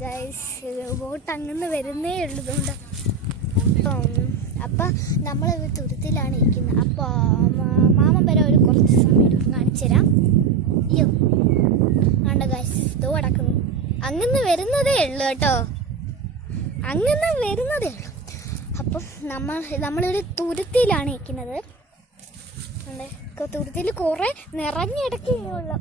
Guys boat അങ്ങനെ വരുന്നേ ഉള്ളതുകൊണ്ട് അപ്പം നമ്മൾ തുരുത്തിലാണ് ഇരിക്കുന്നത്. അപ്പോൾ മാമൻ വരെ ഒരു കുറച്ച് സമയം എടുക്കും, കാണിച്ചു തരാം. അയ്യോ ആണ്ട ഗൈസ് ഇതോ അടക്കുന്നു. അങ്ങനെ വരുന്നതേ ഉള്ളു കേട്ടോ, അങ്ങനെ വരുന്നതേ ഉള്ളു. അപ്പം നമ്മളൊരു തുരുത്തിയിലാണ് ഇരിക്കുന്നത്. തുരുത്തിയിൽ കുറേ നിറഞ്ഞിടയ്ക്കുള്ള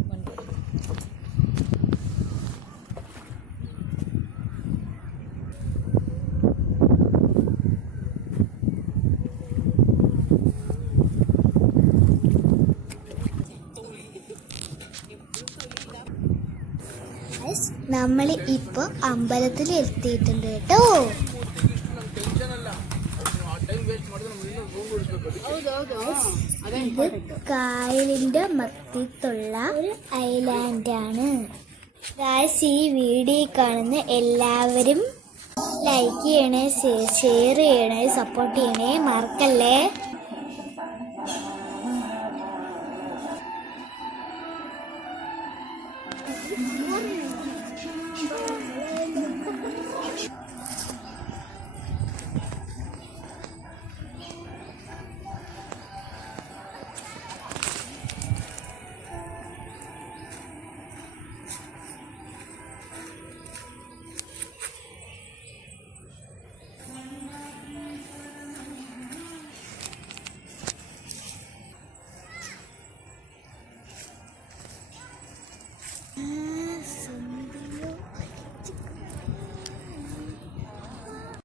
നമ്മൾ ഇപ്പോൾ അമ്പലത്തിൽ എത്തിയിട്ടുണ്ട് കേട്ടോ. ഇത് കായലിൻ്റെ മധ്യത്തുള്ള ഒരു ഐലാൻഡാണ്. ഗായ്സ്, ഈ വീഡിയോ കാണുന്ന എല്ലാവരും ലൈക്ക് ചെയ്യണേ, ഷെയർ ചെയ്യണേ, സപ്പോർട്ട് ചെയ്യണേ, മറക്കല്ലേ.